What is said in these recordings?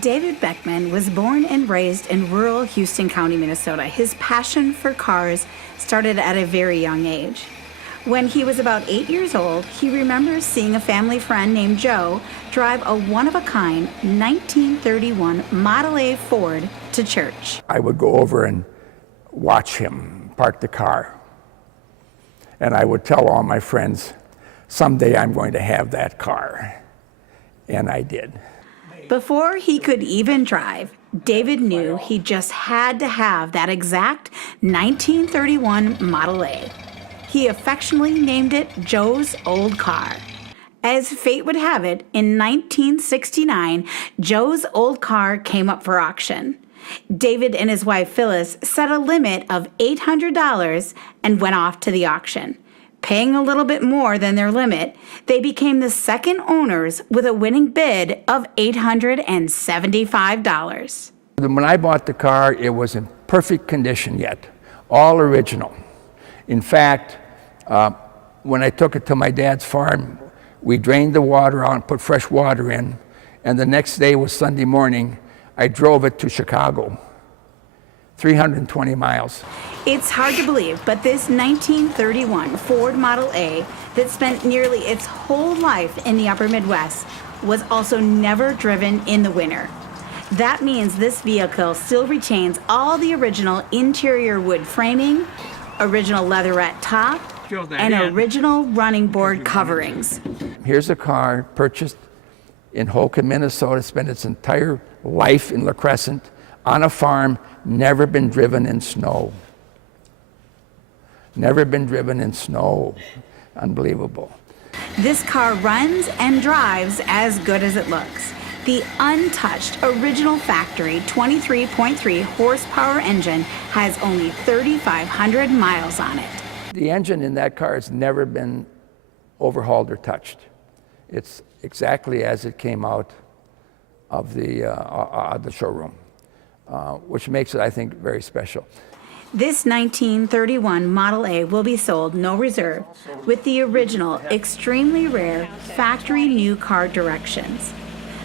David Beckman was born and raised in rural Houston County, Minnesota. His passion for cars started at a very young age. When he was about 8 years old, he remembers seeing a family friend named Joe drive a one-of-a-kind 1931 Model A Ford to church. I would go over and watch him park the car. And I would tell all my friends, someday I'm going to have that car. And I did. Before he could even drive, David knew he just had to have that exact 1931 Model A. He affectionately named it Joe's old car. As fate would have it, in 1969, Joe's old car came up for auction. David and his wife Phyllis set a limit of $800 and went off to the auction. Paying a little bit more than their limit, they became the second owners with a winning bid of $875. When I bought the car, it was in perfect condition yet, all original. In fact, when I took it to my dad's farm, we drained the water out and put fresh water in, and the next day was Sunday morning. I drove it to Chicago, 320 miles. It's hard to believe, but this 1931 Ford Model A that spent nearly its whole life in the upper Midwest was also never driven in the winter. That means this vehicle still retains all the original interior wood framing, original leatherette top, and original running board coverings. Here's a car purchased in Holcomb, Minnesota, spent its entire life in La Crescent, on a farm, never been driven in snow. Never been driven in snow. Unbelievable. This car runs and drives as good as it looks. The untouched original factory 23.3 horsepower engine has only 3,500 miles on it. The engine in that car has never been overhauled or touched. It's exactly as it came out of the showroom, which makes it, I think, very special. This 1931 Model A will be sold no reserve with the original, extremely rare factory new car directions.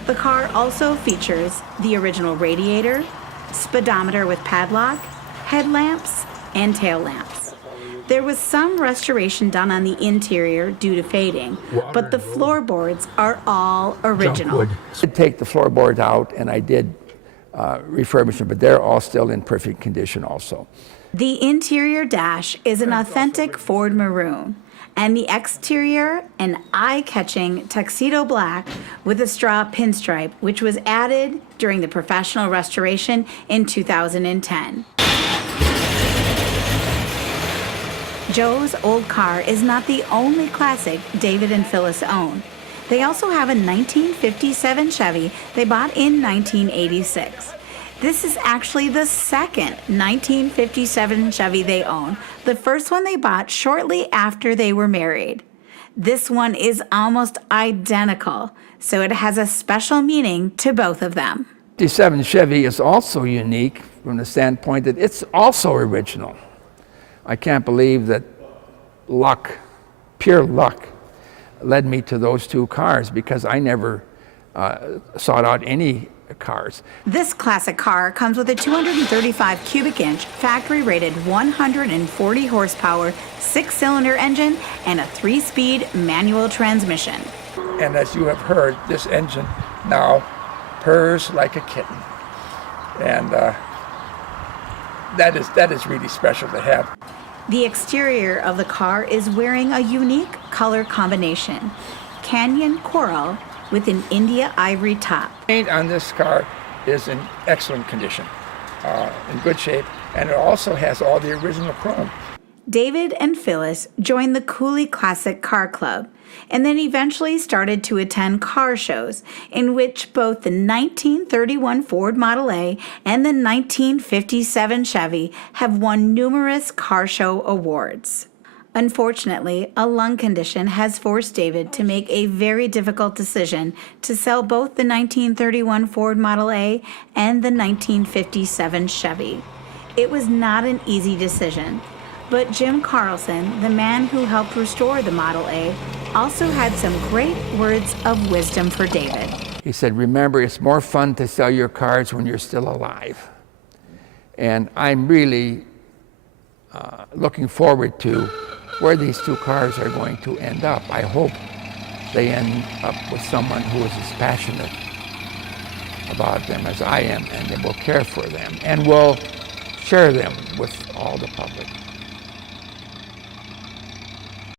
The car also features the original radiator, speedometer with padlock, headlamps, and tail lamps. There was some restoration done on the interior due to fading, but the floorboards are all original. I did take the floorboards out, and I did refurbish them, but they're all still in perfect condition also. The interior dash is an authentic Ford maroon, and the exterior an eye-catching tuxedo black with a straw pinstripe, which was added during the professional restoration in 2010. Joe's old car is not the only classic David and Phyllis own. They also have a 1957 Chevy they bought in 1986. This is actually the second 1957 Chevy they own, the first one they bought shortly after they were married. This one is almost identical, so it has a special meaning to both of them. 57 Chevy is also unique from the standpoint that it's also original. I can't believe that luck, pure luck, led me to those two cars because I never sought out any cars. This classic car comes with a 235 cubic inch, factory rated 140 horsepower, 6-cylinder engine and a 3-speed manual transmission. And as you have heard, this engine now purrs like a kitten. And that is really special to have. The exterior of the car is wearing a unique color combination, canyon coral with an India ivory top. Paint on this car is in excellent condition, in good shape, and it also has all the original chrome. David and Phyllis joined the Cooley Classic Car Club and then eventually started to attend car shows in which both the 1931 Ford Model A and the 1957 Chevy have won numerous car show awards. Unfortunately, a lung condition has forced David to make a very difficult decision to sell both the 1931 Ford Model A and the 1957 Chevy. It was not an easy decision, but Jim Carlson, the man who helped restore the Model A, also had some great words of wisdom for David. He said, remember, it's more fun to sell your cars when you're still alive. And I'm really looking forward to where these two cars are going to end up. I hope they end up with someone who is as passionate about them as I am, and they will care for them and will share them with all the public.